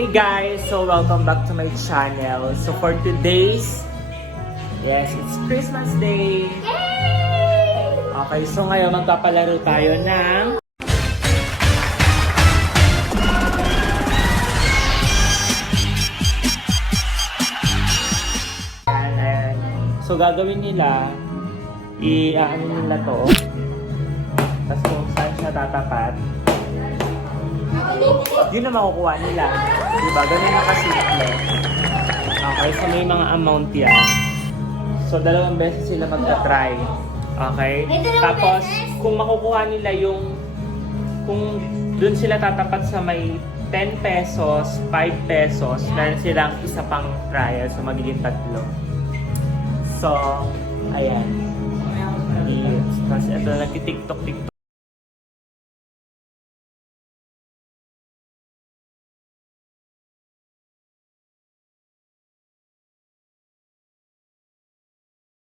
Hey guys, so welcome back to my channel. So for today's, yes, it's Christmas Day. Okay, so ngayon magpapalaro tayo ng ayan. So gagawin nila, i-ano nila to, tapos kung saan siya tatapat, yun na makukuha nila. Diba? Ganun na kasimple. Okay, so may mga amount yan. So, 2 beses sila magta-try. Okay? Tapos, kung makukuha nila yung, kung dun sila tatapat sa may 10 pesos, 5 pesos, meron silang isa pang trial. So, magiging 3. So, ayan. Yes. Tapos, ito nagtitiktok-tiktok.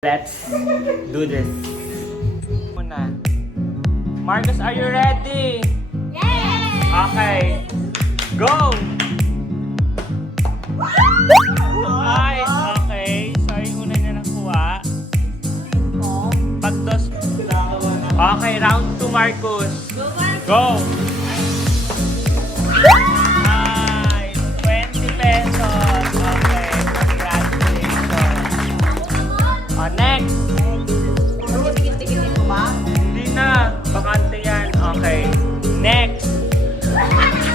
Let's do this. Muna. Marcus, are you ready? Yes! Okay. Go! Ay, okay. So, yung una niya nakuha. Pagdos. Okay, round 2, Marcus. Go! Ay, 20 pesos. Okay, congratulations. Next! Tikit-tikitin mo ba? Hindi na. Bakante yan. Okay. Next!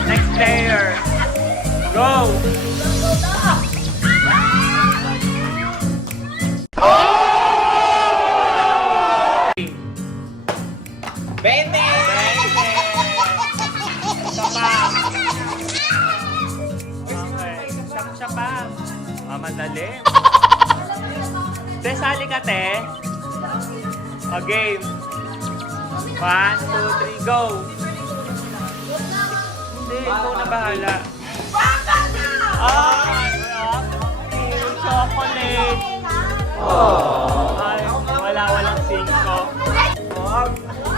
Next player. Go! Bente! Isa pa. Okay. Siya pa. Madali. Te, sali ka, te. O, game. 1, 2, 3, go. Hindi, ikaw na bahala. Ay, chocolate. Ay, walang 5.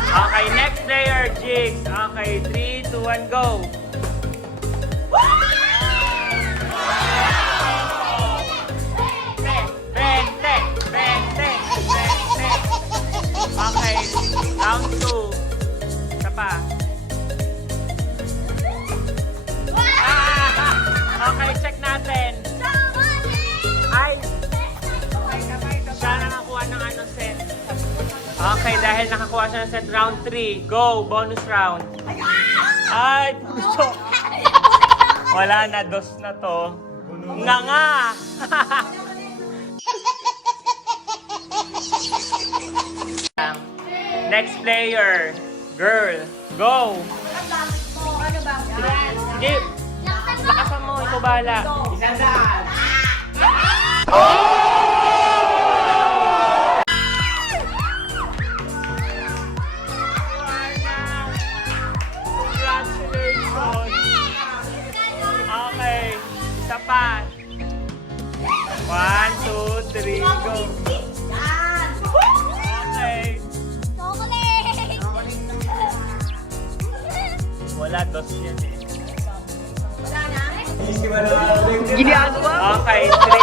Okay, next player, Jigs. Okay, 3, 2, 1, go. Okay, round 2. Isa pa. Okay, check natin. Ay! Siya nakakuha ng ano set. Okay, dahil nakakuha siya ng set, round 3. Go, bonus round. Ay, puso. Wala na, 2 na to. Nga! Next player, girl, go! Ano ba? Sige, lakasan mo, ito bala. 100. Congratulations! Okay, isa pa. 1, 2, 3, go! Okay. Wala, 2 yan eh. Okay, 3,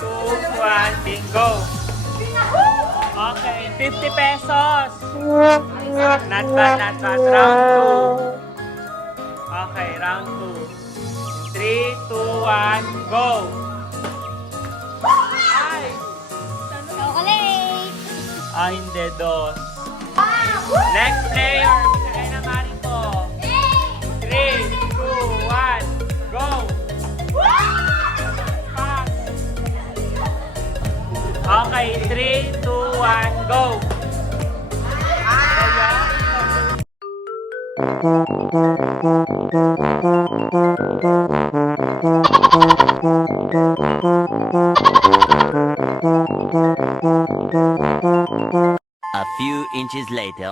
2, 1, bingo! Okay, 50 pesos! Not bad, not bad. Round 2. Okay, round 2. 3, 2, 1, go! Ay! Chocolate! Hindi, 2. Next player, bigay na mari po. 3, 2, 1, go! Pass! Okay, 3, 2, 1, go! A few inches later.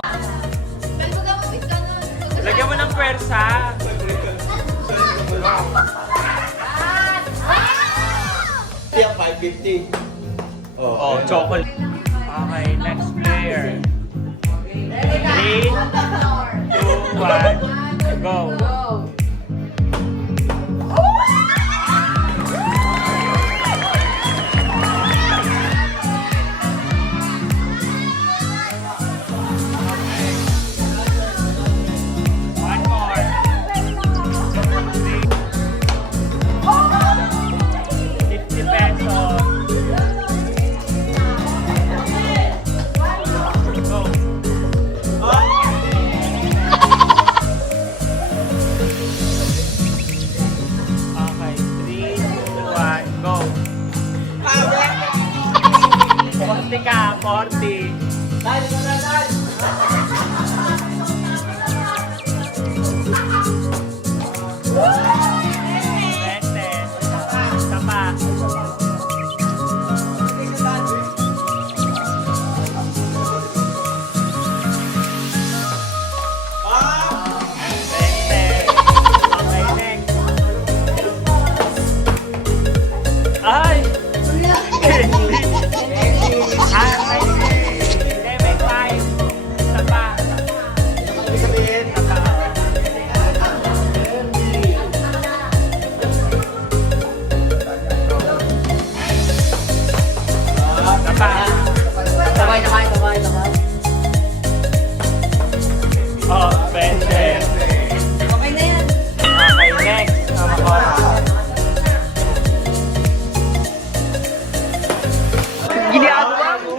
Lagyan mo ng pwersa. Yung 550. Oh, chocolate. Okay, next player. 3, 2, 1, go. 20 ka, 40. Dahil mo na, dahil. 20. Isa pa. Ah! 20. Okay, next. Ay! Hindi, may 5. Isa pa. Ibig sabihin, Isa pa. Isa pa. Sabay, sabay, sabay, sabay. Oh, 20. Okay na yan. Okay, next. Tama ko. Ginagawa mo.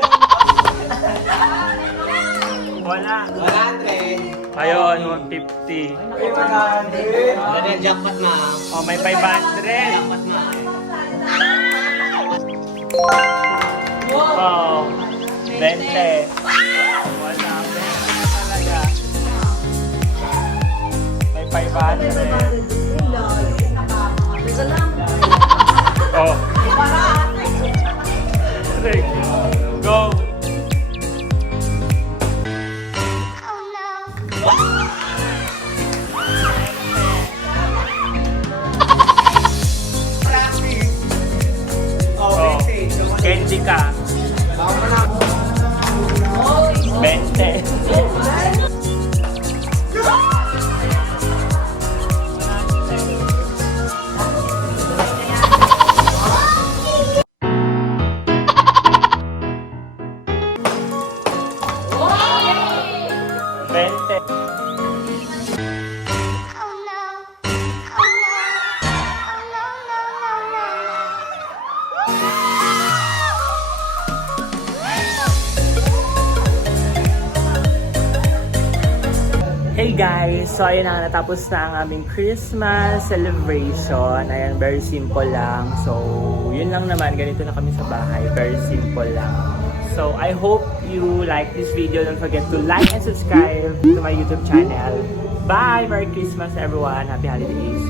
Wala. 100. Ayun, 150. 100. Yan yung jackpot na. Oh, may 500. Jackpot na. Oh, 20. Wala, 20 na talaga. May 500. Oh. Go. Oh, candy ka. 20. Bente. Hey guys! So ayun na, natapos na ang aming Christmas celebration. Ayan, very simple lang. So yun lang naman, ganito na kami sa bahay. Very simple lang. So I hope you like this video. Don't forget to like and subscribe to my YouTube channel. Bye! Merry Christmas everyone! Happy holidays!